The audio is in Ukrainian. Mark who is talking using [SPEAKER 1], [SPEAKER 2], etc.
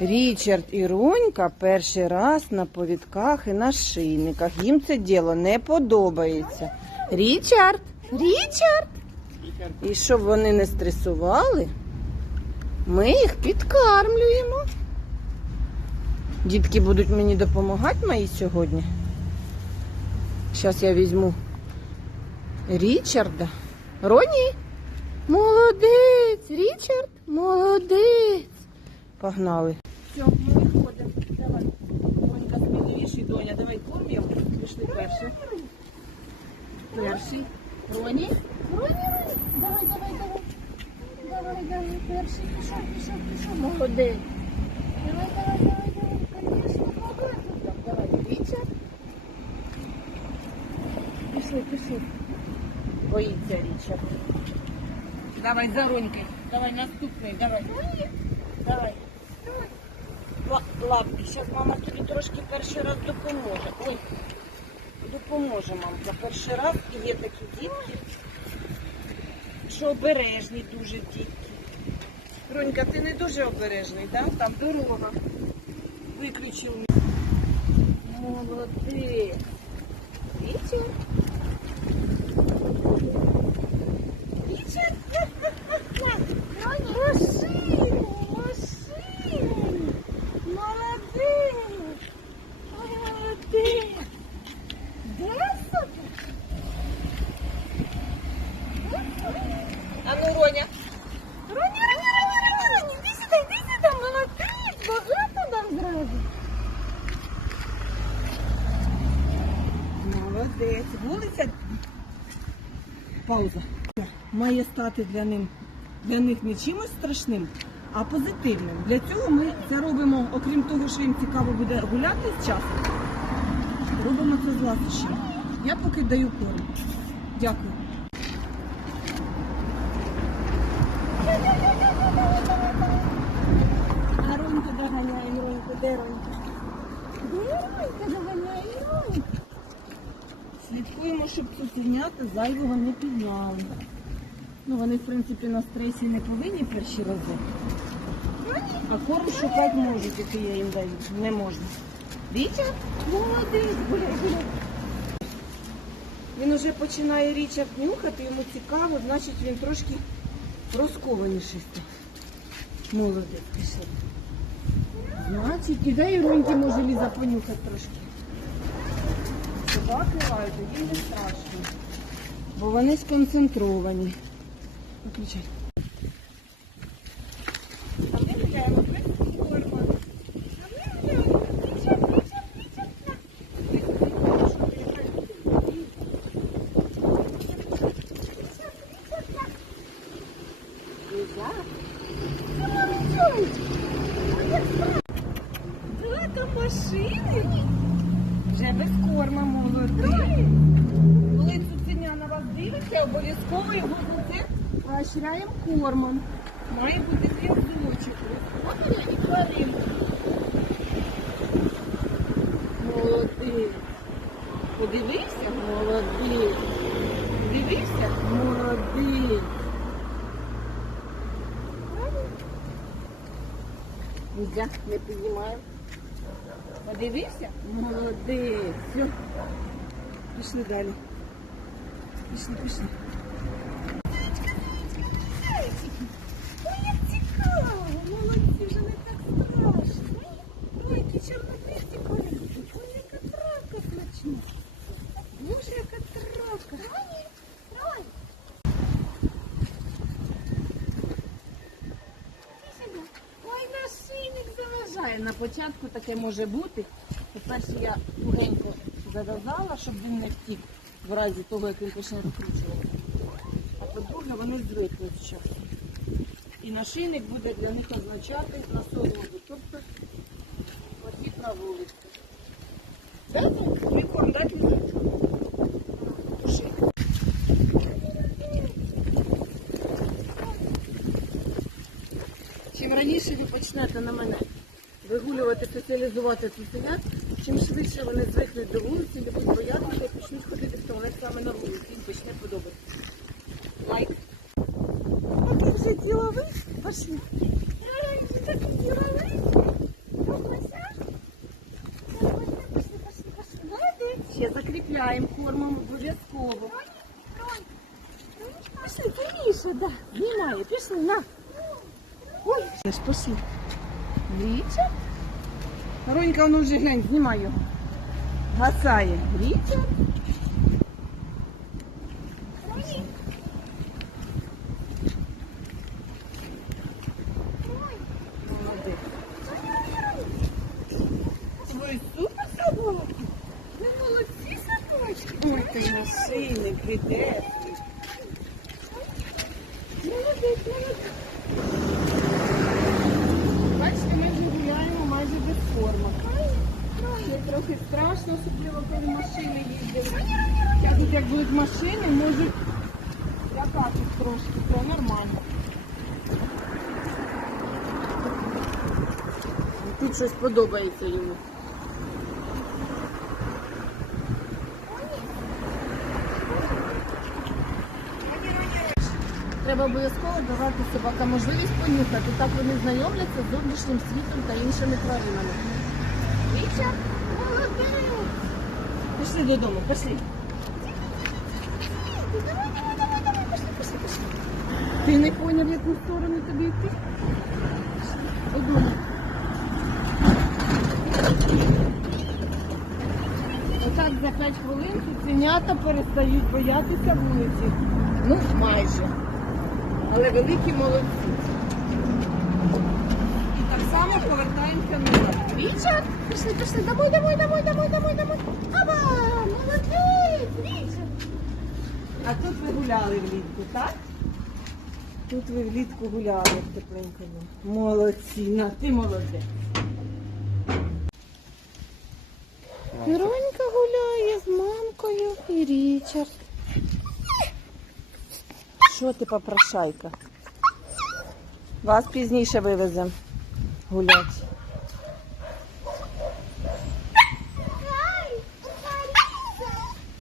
[SPEAKER 1] Річард і Ронька перший раз на повідках і на шийниках. Їм це діло не подобається. Річард! Річард! І щоб вони не стресували, ми їх підкармлюємо. Дітки будуть мені допомагати мої сьогодні. Зараз я візьму Річарда. Роні? Молодець! Річард? Молодець! Погнали. Все, ми виходимо. Давай. Донька сміливіший, доня, давай корм йому. Пішли перший. Перший. Роні? Роні, Роні. Давай, давай, давай. Давай, давай, перший. Пішов, пішов, пішов. Молодець. Давай, давай, давай, давай. Конечно, багато. Давай, Річард. Пішли, пішли. Боїться Річард. Давай, за Ронькою. Давай, наступний, давай. Давай. Ла- Лапки, зараз мама тобі трошки перший раз допоможе. Ой, допоможе мамка. Перший раз і є такі дітки, що обережні дуже дітки. Ронька, ти не дуже обережний, да? Там дорога. Виключив. Молодець. Вітя. Молодець. Вулиця. Пауза. Має стати для них, для них не чимось страшним, а позитивним. Для цього ми це робимо, окрім того, що їм цікаво буде гуляти з часом. Робимо це з ласощами. Я поки даю корм. Дякую. А доганяє, Ронька, де Ронька? Де Ронька доганяє, Ронька? Слідкуємо, щоб цуценята зайвого не підняли. Ну, вони, в принципі, на стресі не повинні перші рази. А корм шукати можуть, який я їм даю. Не можна. Вітя? Молодець, гуляй, гуляй. Він уже починає Річард нюхати, йому цікаво, значить він трошки розкованіший став. Молодець, пішов. Значить, і дай може Ліза понюхати трошки. Лають, їм не страшно. Бо вони сконцентровані. Виключай. А молодий. Коли цуценя на вас дивиться, обов'язково його це поощряємо кормом. Має бути зв'язочок. Господаря і тварин. Молодець. Подивився? Молодець. Подивився? Молодець. Нельзя, не піднімаємо. Подивився? Молодець. Все. Пішли далі. Пішли, пішли. Ой, як цікаво. Молодці, вже не так страшно. Ой, які чорнобривці колючі. Ой, яка травка смачна. Боже, яка травка. Ой, ой. Ой, нашийник заважає. На початку таке може бути. По-перше, я тугенько зав'язала, щоб він не втік в разі того, як він почне розкручувати. А по-друге, вони звикнуть з часом. І нашийник буде для них означати на свободу, тобто похід на вулицю. Чим раніше ви почнете на мене вигулювати, соціалізувати цуценят, чим швидше вони звикнуть до вулиці, не будуть боятися і почнуть ходити в туалет саме на вулиці, їм почне подобатися. Лайк. Поки вже діловий, пошли. Ще закріпляємо кормом обов'язково. Пішли, пряміше, да. Знімає, пішли, на. Ой, пішли. Дивіться. Ронька, ну вже глянь, знімай його. Гасає. Молодець. Ой, супер собака. Ви молодці собачки. Ой, ти прийде. Молодець, молодець. Бачите, ми вже гуляємо майже без формок. Ще трохи страшно, особливо коли машини їздять. Кажуть, як будуть машини, можуть лякати трошки, це нормально. Тут щось подобається йому. Треба обов'язково давати собакам можливість понюхати. Так вони знайомляться з зовнішнім світом та іншими тваринами. Віча! Пішли додому, пішли. Давай, давай, давай, давай, пішли, пішли, пішли. Ти не поняв, в яку сторону тобі йти? Додому. Отак за 5 хвилин цуценята перестають боятися вулиці. Ну, майже. Але великі молодці. Так само повертаємося назад. Річард, пішли, пішли, домой, домой, домой, домой, домой, домой. Аба, молодець, Річард. А тут ви гуляли влітку, так? Тут ви влітку гуляли в тепленькому. Молодці, на, ти молодець. Веронька гуляє з мамкою і Річард. Що ти попрошайка? Вас пізніше вивеземо гулять.